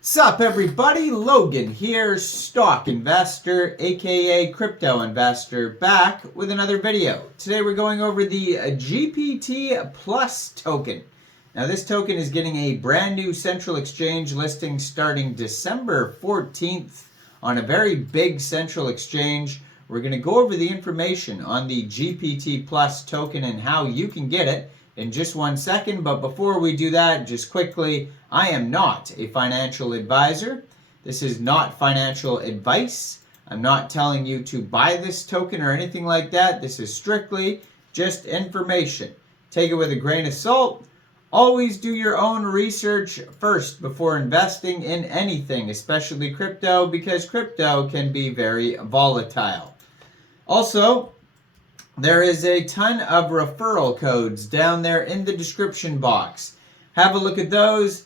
Sup everybody, Logan here, stock investor, aka crypto investor, back with another video. Today we're going over the Gptplus token. Now this token is getting a brand new central exchange listing starting December 14th on a very big central exchange. We're going to go over the information on the Gptplus token and how you can get it in just 1 second, but before we do that, just quickly, I am not a financial advisor. This is not financial advice. I'm not telling you to buy this token or anything like that. This is strictly just information. Take it with a grain of salt. Always do your own research first before investing in anything, especially crypto, because crypto can be very volatile. Also, there is a ton of referral codes down there in the description box. Have a look at those.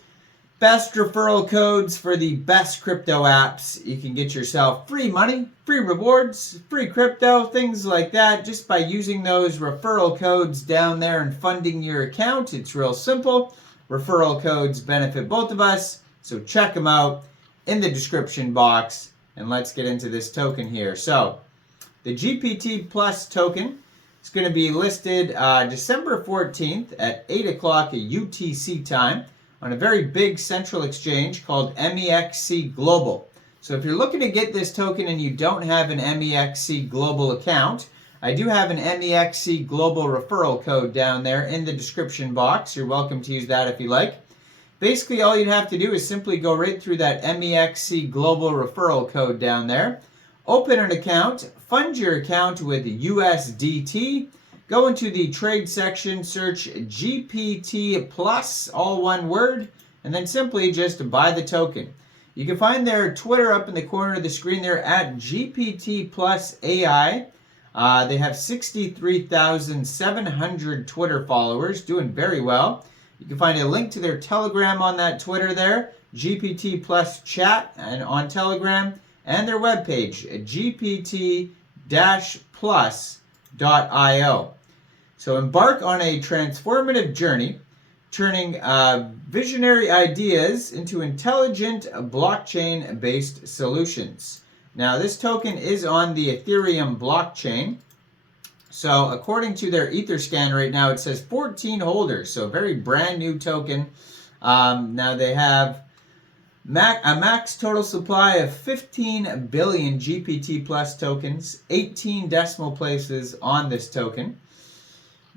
Best referral codes for the best crypto apps. You can get yourself free money, free rewards, free crypto, things like that, just by using those referral codes down there and funding your account. It's real simple. Referral codes benefit both of us, so check them out in the description box. And let's get into this token here. So, the Gptplus token is going to be listed December 14th at 8 o'clock UTC time on a very big central exchange called Mexc Global. So if you're looking to get this token and you don't have an Mexc Global account, I do have an Mexc Global referral code down there in the description box. You're welcome to use that if you like. Basically, all you'd have to do is simply go right through that Mexc Global referral code down there. Open an account, fund your account with USDT, go into the trade section, search Gptplus, all one word, and then simply just buy the token. You can find their Twitter up in the corner of the screen there at GPTPlusAI. They have 63,700 Twitter followers, doing very well. You can find a link to their Telegram on that Twitter there, GPTPlus chat, and on Telegram, and their webpage at gpt-plus.io. So embark on a transformative journey, turning visionary ideas into intelligent blockchain-based solutions. Now this token is on the Ethereum blockchain. So according to their Etherscan right now, it says 14 holders, so a very brand new token. Now they have a max total supply of 15 billion Gptplus tokens, 18 decimal places on this token.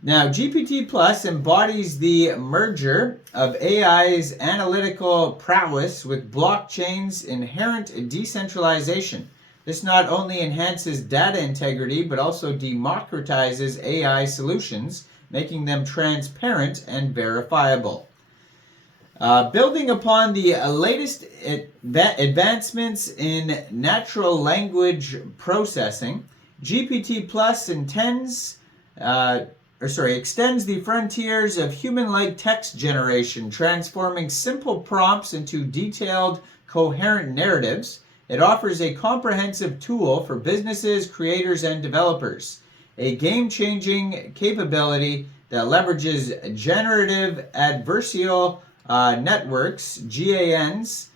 Now, Gptplus embodies the merger of AI's analytical prowess with blockchain's inherent decentralization. This not only enhances data integrity, but also democratizes AI solutions, making them transparent and verifiable. Building upon the latest advancements in natural language processing, Gptplus extends the frontiers of human-like text generation, transforming simple prompts into detailed, coherent narratives. It offers a comprehensive tool for businesses, creators, and developers, a game-changing capability that leverages generative adversarial networks, GANs,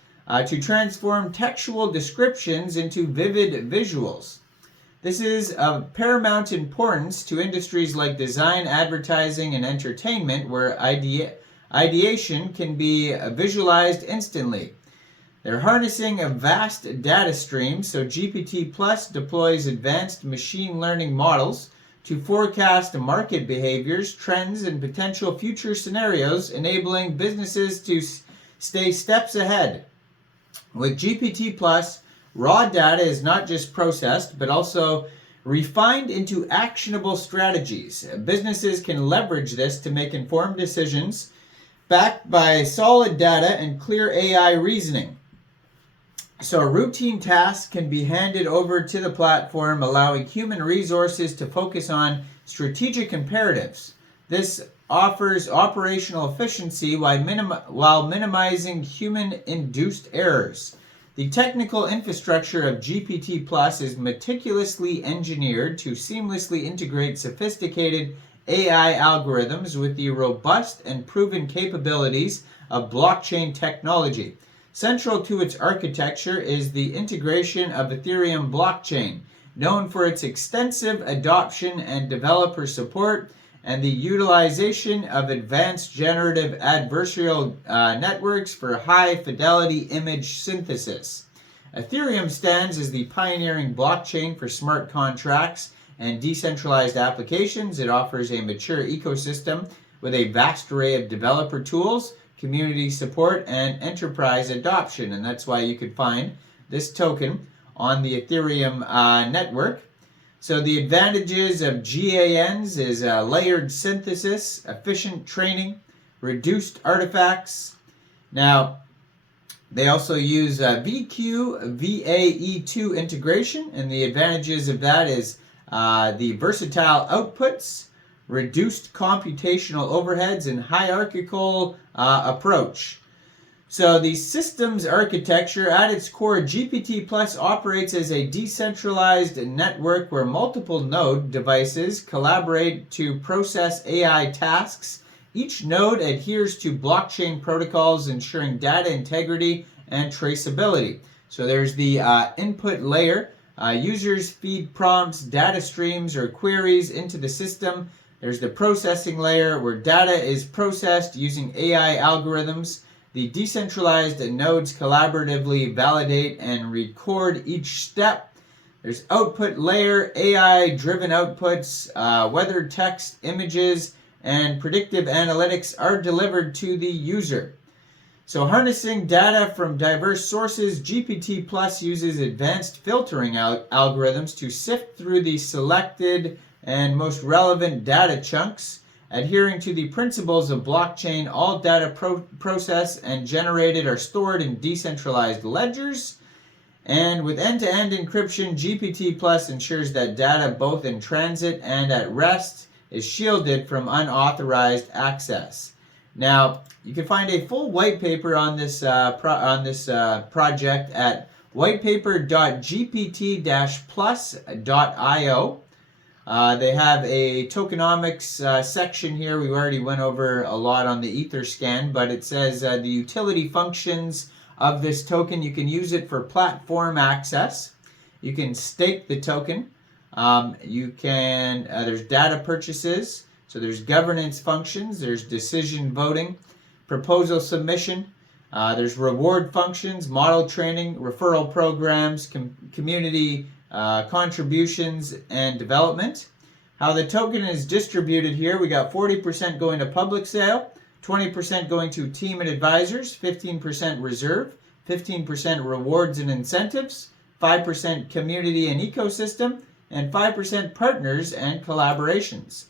to transform textual descriptions into vivid visuals. This is of paramount importance to industries like design, advertising, and entertainment, where ideation can be visualized instantly. They're harnessing a vast data stream, so Gptplus deploys advanced machine learning models to forecast market behaviors, trends, and potential future scenarios, enabling businesses to stay steps ahead. With Gptplus, raw data is not just processed, but also refined into actionable strategies. Businesses can leverage this to make informed decisions backed by solid data and clear AI reasoning. So routine tasks can be handed over to the platform, allowing human resources to focus on strategic imperatives. This offers operational efficiency while minimizing human-induced errors. The technical infrastructure of Gptplus is meticulously engineered to seamlessly integrate sophisticated AI algorithms with the robust and proven capabilities of blockchain technology. Central to its architecture is the integration of Ethereum blockchain, known for its extensive adoption and developer support, and the utilization of advanced generative adversarial networks for high-fidelity image synthesis. Ethereum stands as the pioneering blockchain for smart contracts and decentralized applications. It offers a mature ecosystem with a vast array of developer tools, community support, and enterprise adoption. And that's why you could find this token on the Ethereum network. So the advantages of GANs is layered synthesis, efficient training, reduced artifacts. Now, they also use VQ-VAE2 integration, and the advantages of that is the versatile outputs, reduced computational overheads, and hierarchical approach. So the systems architecture, at its core, Gptplus operates as a decentralized network where multiple node devices collaborate to process AI tasks. Each node adheres to blockchain protocols, ensuring data integrity and traceability. So there's the input layer. Users feed prompts, data streams, or queries into the system. There's the processing layer where data is processed using AI algorithms. The decentralized nodes collaboratively validate and record each step. There's output layer, AI-driven outputs, weather text, images, and predictive analytics are delivered to the user. So harnessing data from diverse sources, Gptplus uses advanced filtering algorithms to sift through the selected and most relevant data chunks. Adhering to the principles of blockchain, all data processed and generated are stored in decentralized ledgers. And with end-to-end encryption, Gptplus ensures that data both in transit and at rest is shielded from unauthorized access. Now, you can find a full white paper on this project at whitepaper.gpt-plus.io. They have a tokenomics section here. We already went over a lot on the Etherscan, but it says the utility functions of this token. You can use it for platform access. You can stake the token. There's data purchases. So there's governance functions. There's decision voting, proposal submission. There's reward functions, model training, referral programs, community contributions, and development. How the token is distributed here, we got 40% going to public sale, 20% going to team and advisors, 15% reserve, 15% rewards and incentives, 5% community and ecosystem, and 5% partners and collaborations.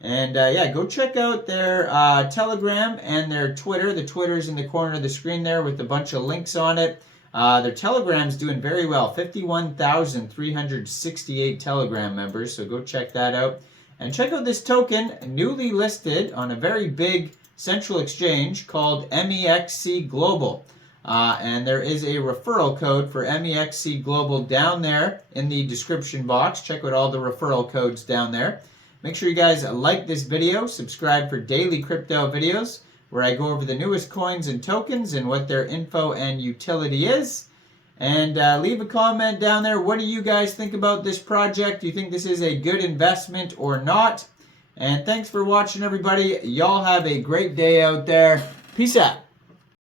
And go check out their Telegram and their Twitter. The Twitter's in the corner of the screen there with a bunch of links on it. Their Telegram's doing very well, 51,368 Telegram members, so go check that out. And check out this token, newly listed on a very big central exchange called Mexc Global. And there is a referral code for Mexc Global down there in the description box. Check out all the referral codes down there. Make sure you guys like this video, subscribe for daily crypto videos, where I go over the newest coins and tokens and what their info and utility is. And leave a comment down there. What do you guys think about this project? Do you think this is a good investment or not? And thanks for watching, everybody. Y'all have a great day out there. Peace out.